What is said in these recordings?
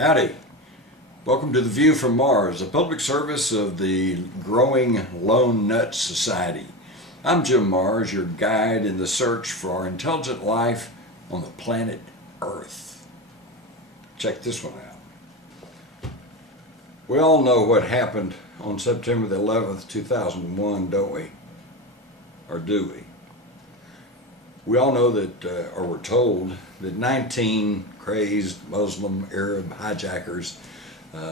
Howdy. Welcome to The View from Mars, a public service of the growing Lone Nut Society. I'm Jim Mars, your guide in the search for intelligent life on the planet Earth. Check this one out. We all know what happened on September the 11th, 2001, don't we? Or do we? We all know that, or we're told, that 19 crazed Muslim Arab hijackers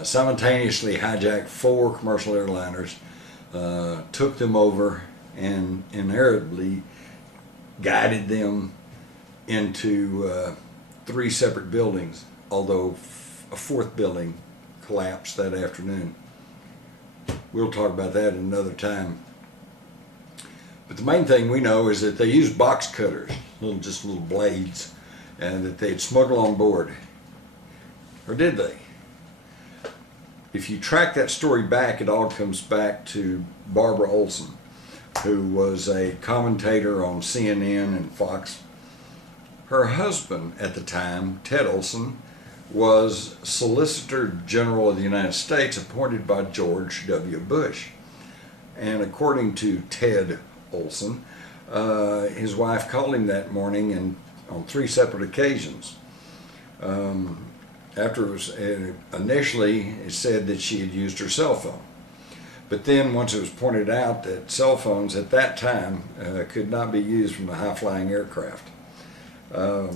simultaneously hijacked 4 commercial airliners, took them over, and invariably guided them into 3 separate buildings, although a 4th building collapsed that afternoon. We'll talk about that another time. But the main thing we know is that they used box cutters, just little blades, and that they'd smuggle on board. Or did they? If you track that story back, it all comes back to Barbara Olson, who was a commentator on CNN and Fox. Her husband at the time, Ted Olson, was Solicitor General of the United States appointed by George W. Bush. And according to Ted Olson, his wife called him that morning and on 3 separate occasions. After it was initially it said that she had used her cell phone, but then once it was pointed out that cell phones at that time could not be used from a high-flying aircraft. For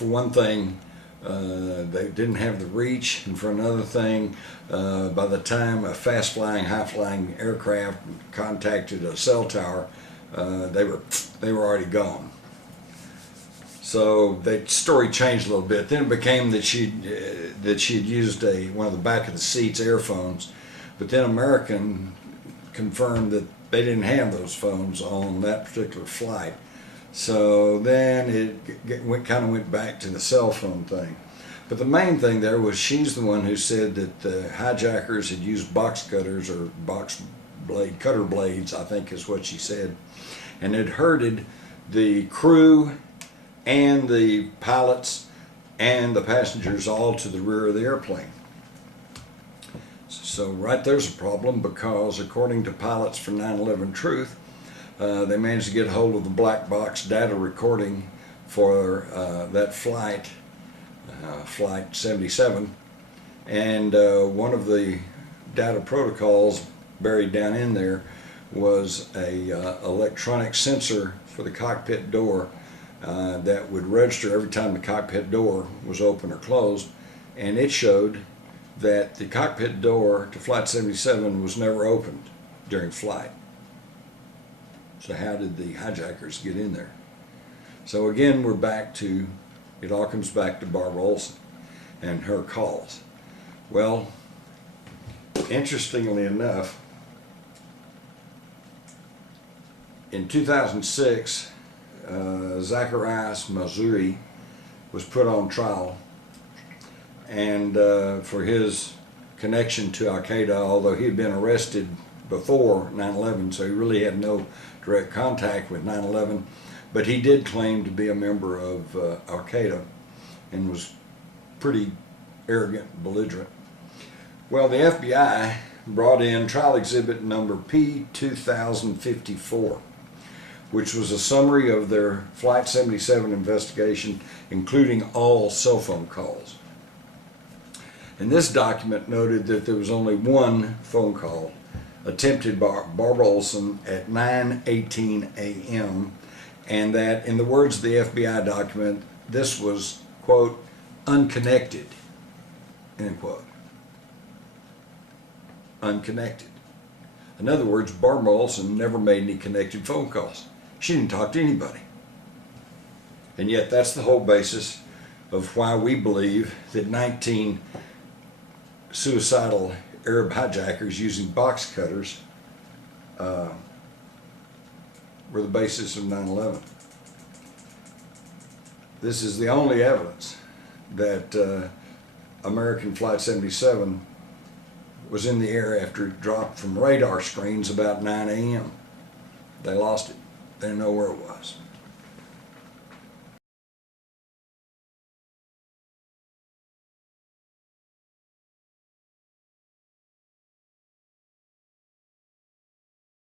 one thing, they didn't have the reach, and for another thing, by the time a fast-flying, high-flying aircraft contacted a cell tower, they were already gone. So the story changed a little bit. Then it became that she had used one of the back of the seats earphones, but then American confirmed that they didn't have those phones on that particular flight. So then it kind of went back to the cell phone thing. But the main thing there was she's the one who said that the hijackers had used box cutters, or cutter blades, I think is what she said, and had herded the crew and the pilots and the passengers all to the rear of the airplane. So right there's a problem, because according to pilots for 9/11 Truth, they managed to get hold of the black box data recording for that flight, Flight 77, and one of the data protocols buried down in there was a electronic sensor for the cockpit door that would register every time the cockpit door was open or closed, and it showed that the cockpit door to Flight 77 was never opened during flight. So how did the hijackers get in there? So again, it all comes back to Barbara Olson and her calls. Well, interestingly enough, in 2006, Zacarias Mazzouri was put on trial, and for his connection to Al-Qaeda, although he had been arrested before 9/11, so he really had no direct contact with 9/11, but he did claim to be a member of Al-Qaeda and was pretty arrogant, belligerent. Well, the FBI brought in trial exhibit number P2054, which was a summary of their Flight 77 investigation, including all cell phone calls. And this document noted that there was only one phone call attempted by Barbara Olson at 9:18 a.m., and that, in the words of the FBI document, this was, quote, unconnected, end quote. Unconnected. In other words, Barbara Olson never made any connected phone calls. She didn't talk to anybody. And yet that's the whole basis of why we believe that 19 suicidal Arab hijackers using box cutters were the basis of 9/11. This is the only evidence that American Flight 77 was in the air after it dropped from radar screens about 9 a.m. They lost it. They didn't know where it was.